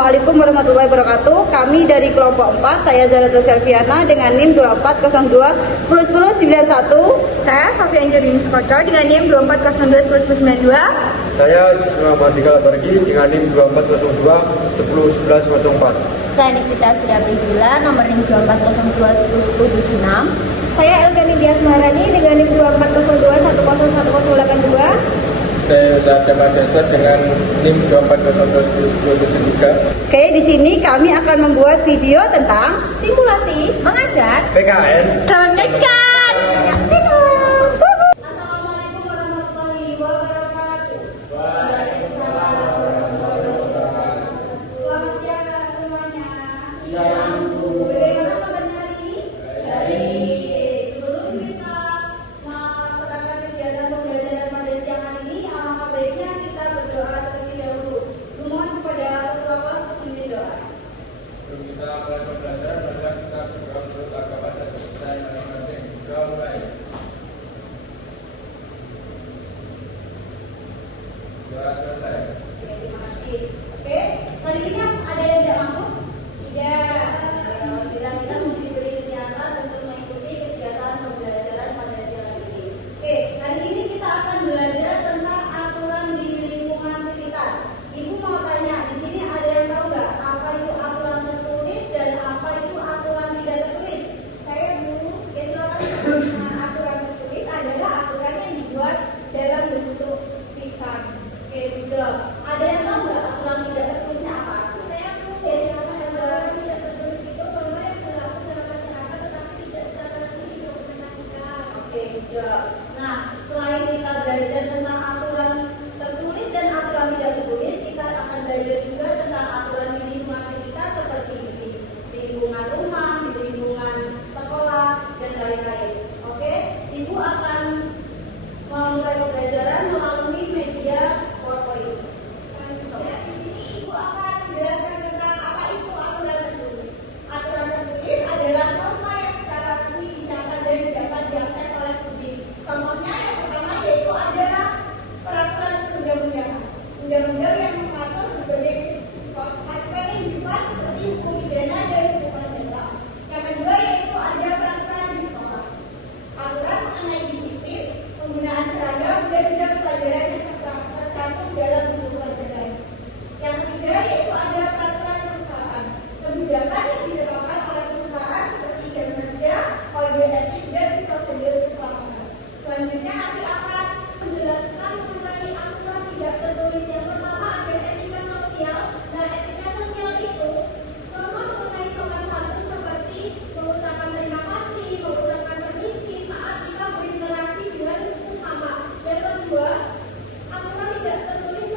Assalamualaikum warahmatullahi wabarakatuh. Kami dari kelompok 4, saya Zarata Selviana dengan NIM 2402 10 10 91. Saya Sofia Angelini Sukoco dengan NIM 2402 10 92. Saya Siswa Mardika Labargi dengan NIM 2402 10 11 04. Saya Nikita Surya Priscilla nomor NIM 2402 10 76. Saya Elgani Dias Maharani dengan NIM 2402 10 1082. Saya Sadama Dasar dengan NIM 2402 10 73. Oke, di sini kami akan membuat video tentang Simulasi mengajar. PKN. Selamat menyaksikan. Assalamualaikum warahmatullahi wabarakatuh. Selamat siang semuanya. Bagaimana kabarnya hari ini? Sebelum kita melaksanakan kegiatan pembelajaran pada siang hari ini, alangkah baiknya kita berdoa terlebih dahulu. Memohon kepada ketua kelas untuk memimpin doa. Sebelum kita mulai belajar, kita berdoa menurut agama dan kepercayaan masing-masing. Doa mulai. Doa selesai. Oke, terima kasih. Oke, hari ini ada yang tidak masuk? Tidak. Bila kita mesti diberi kesehatan untuk mengikuti kegiatan pembelajaran pada siang hari ini. Oke, hari ini kita akan belajar tentang aturan di lingkungan sekitar. Ibu mau tanya, di sini ada yang tahu nggak apa itu aturan tertulis dan apa itu aturan tidak tertulis? Saya dulu, ya silakan. Aturan tertulis adalah aturan yang dibuat dalam bentuk pisang. Oke, betul. Ada yang tahu nggak aturan tidak tertulisnya apa? Saya tahu. Oke, silakan. Aturan tidak tertulis itu norma yang berlaku dalam masyarakat tetapi tidak secara resmi didokumentasikan. Oke, betul. Nah, selain kita belajar tentang aturan tertulis dan aturan tidak tertulis, kita akan belajar juga tentang aturan di lingkungan sekitar seperti di lingkungan rumah, di lingkungan sekolah, dan lain-lain. Oke, Ibu akan memulai pembelajaran melalui media PowerPoint. Selanjutnya di sini Ibu akan menjelaskan tentang apa itu aturan tertulis. Aturan tertulis adalah norma yang secara resmi dicatat dan dapat diakses oleh publik. Contohnya yang pertama yaitu adalah peraturan undang-undangan. Undang-undang yang mengatur berbagai aspek kehidupan seperti hukum pidana dan hukum perdata. Yang kedua yaitu ada peraturan di sekolah. Aturan mengenai disiplin, penggunaan seragam dan jam pelajaran yang tercantum dalam buku pelajaran. Yang ketiga yaitu ada peraturan perusahaan. Kebijakan yang ditetapkan oleh perusahaan seperti jam kerja, kode etik dan prosedur keselamatan. Selanjutnya nanti akan menjelaskan mengenai aturan tidak tertulis. Yang pertama ada etika sosial. Nah, etika sosial itu norma mengenai sopan santun seperti mengucapkan terima kasih, mengucapkan permisi saat kita berinteraksi dengan sesama. Yang kedua, aturan tidak tertulis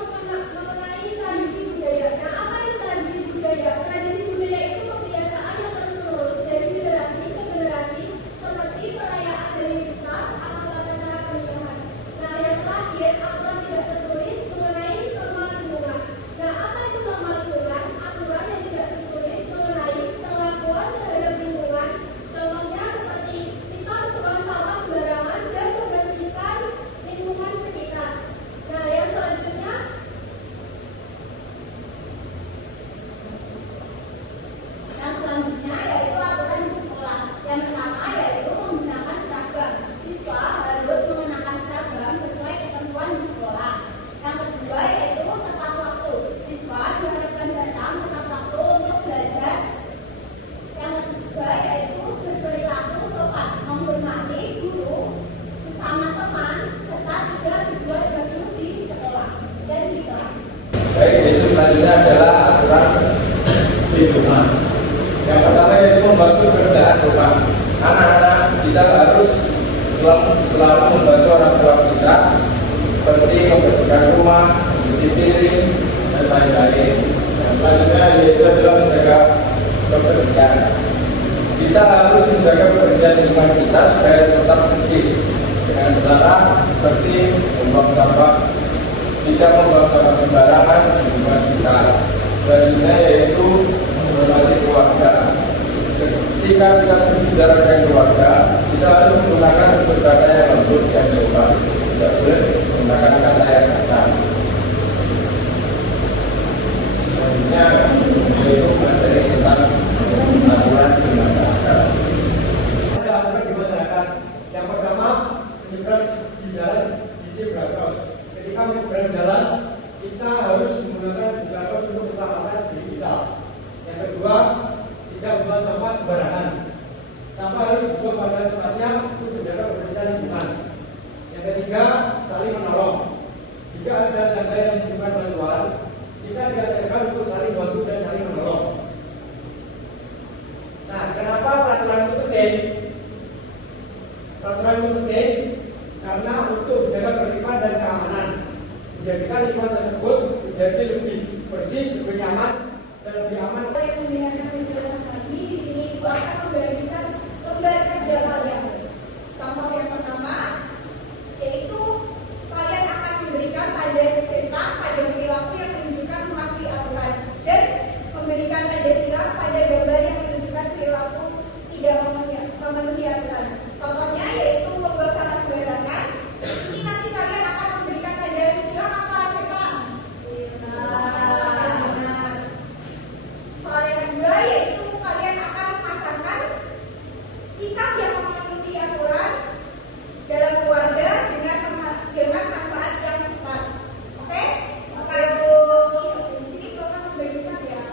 mengenai tradisi budaya. Nah, apa itu tradisi budaya? Tradisi budaya itu kebiasaan yang terus-menerus dari generasi ke generasi seperti perayaan hari besar atau tata cara pernikahan. Nah, yang terakhir, aturan tidak tertulis mengenai norma lingkungan. Nah, apa itu norma lingkungan? Aturan yang tidak tertulis mengenai perlakuan terhadap lingkungan. Contohnya seperti kita membuang sampah sembarangan dan membersihkan lingkungan sekitar. Nah, yang selanjutnya yaitu aturan di sekolah. Yang pertama yaitu menggunakan seragam. Siswa harus mengenakan seragam sesuai ketentuan di sekolah. Yang kedua yaitu tepat waktu. Siswa diharapkan datang tepat waktu untuk belajar. Yang ketiga yaitu berperilaku sopan, menghormati guru, sesama teman, serta tidak berbuat gaduh di sekolah dan di kelas. Baik, itu selanjutnya adalah aturan lingkungan. Yang pertama yaitu membantu pekerjaan rumah. Anak-anak kita harus selalu membantu orang tua kita seperti membersihkan rumah, mencuci piring, dan lain-lain. Yang selanjutnya yaitu adalah menjaga kebersihan. Kita harus menjaga kebersihan lingkungan kita supaya tetap bersih dengan cara seperti membuang sampah, tidak membuang sampah sembarangan di lingkungan kita. Selanjutnya yaitu menghormati keluarga. Ketika kita berbicara dengan keluarga, kita harus menggunakan kata yang lembut dan sopan. Tidak boleh menggunakan kata yang kasar. Selanjutnya berjalan, kita harus menggunakan juga kos untuk keselamatan diri kita. Yang kedua, tidak membuang sampah sembarangan. Sampah harus dibuang pada tempatnya untuk menjaga kebersihan lingkungan. Yang ketiga, saling menolong. Jika ada tanda yang membutuhkan bantuan, kita diajarkan untuk saling bantu dan saling menolong. Nah, kenapa peraturan itu penting? Peraturan itu penting karena untuk menjaga ketertiban dan keamanan, menjadikan lingkungan tersebut menjadi lebih bersih, lebih nyaman, dan lebih aman. Yang mendengarkan penjelasan kami di sini Ibu akan membagikan lembar kerja kalian. Contoh yang pertama yaitu kalian akan memberikan tanda cerita pada perilaku yang menunjukkan mematuhi aturan dan memberikan tanda silang pada gambar yang menunjukkan perilaku tidak memenuhi aturan. Contohnya yaitu membuang sampah sembarangan. Ini nanti kalian akan memberikan tanda silang apa, Ceka? Benar. Soal yang kedua yaitu kalian akan memasarkan sikap yang memenuhi aturan dalam keluarga dengan manfaat yang tepat. Oke? Maka di sini kita akan membagikan ya.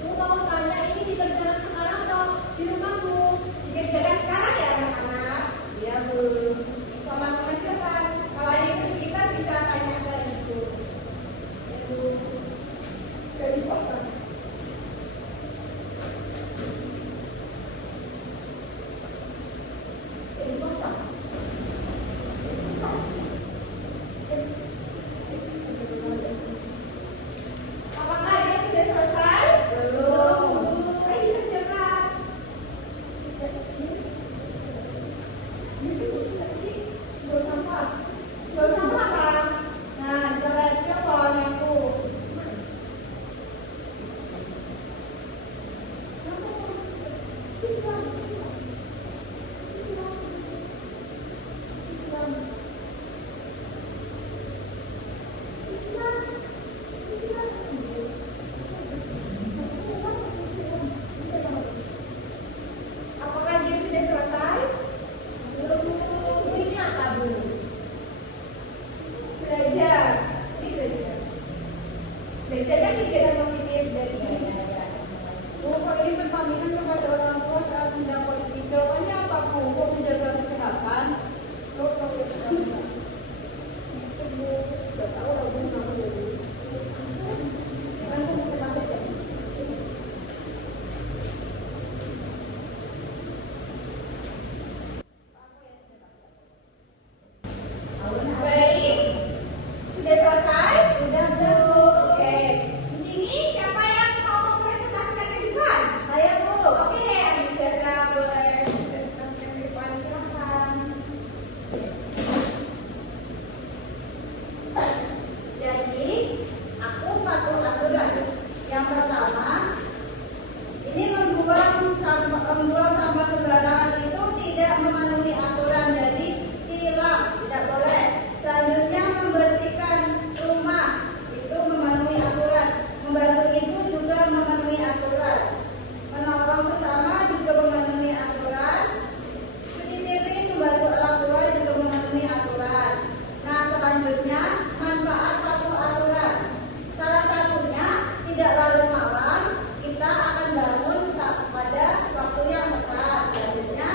Lu mau tanya ini dikerjakan sekarang atau di rumahmu? Dikerjakan sekarang ya anak-anak? Iya Bu. Selamat mengerjakan. Kalau ada yang kesulitan bisa tanya ke Ibu. Ibu dari poster. Dari poster. Apakah dia sudah selesai? Belum. Ayo dikerjakan. Buang sampah. Buang sampah kan? Nah, caranya warnaku. Islam. Apakah dia sudah selesai? Belum. Ini apa dulu? Belajar. Ini belajar. Belajar kan kegiatan positif dari kalau ini berpamitan kepada orang tua saat tindak politik. Jawabannya apa Bu? Untuk menjaga kesehatan. Itu Bu. Sudah tahu lah Bu nama dulu. Sekarang Bu bisa pakai ya? Baik, sudah selesai? Sudah belum? Oke. Di sini siapa yang mau mempresentasikan kehidupan? Saya Bu. Oke, Alizana boleh presentasikan kehidupan. Silakan. Jadi, aku patuh aturan. Yang pertama, ini membuang sampah sembarangan itu tidak memenuhi aturan, jadi silang, tidak boleh. Selanjutnya membersihkan rumah itu memenuhi aturan. Membantu ibu juga memenuhi aturan. Menolong sesama juga memenuhi aturan. Cuci piring membantu orang tua juga memenuhi aturan. Nah, selanjutnya manfaat patuh aturan. Salah satunya tidak larut malam, kita akan bangun pada waktu yang tepat. Selanjutnya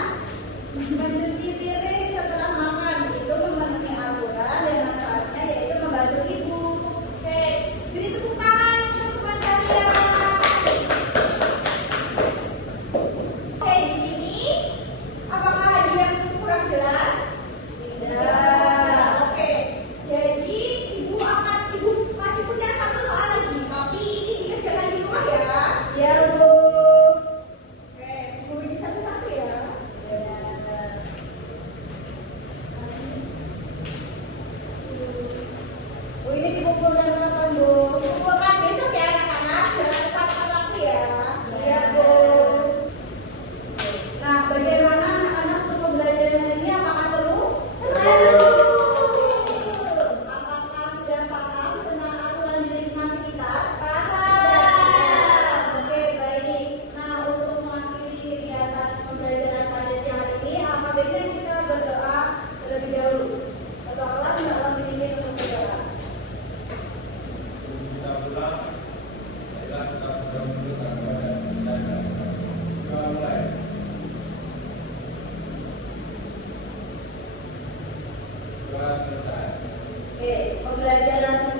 mencuci piring setelah makan itu memenuhi aturan dan manfaatnya yaitu membantu ibu. Oke, beri tepuk tangan untuk teman kalian. Oke, di sini apakah ada yang kurang jelas? Tidak. Oke, jadi ibu masih punya satu soal lagi, tapi ini dikerjakan Dua, selesai. Oke, pembelajaran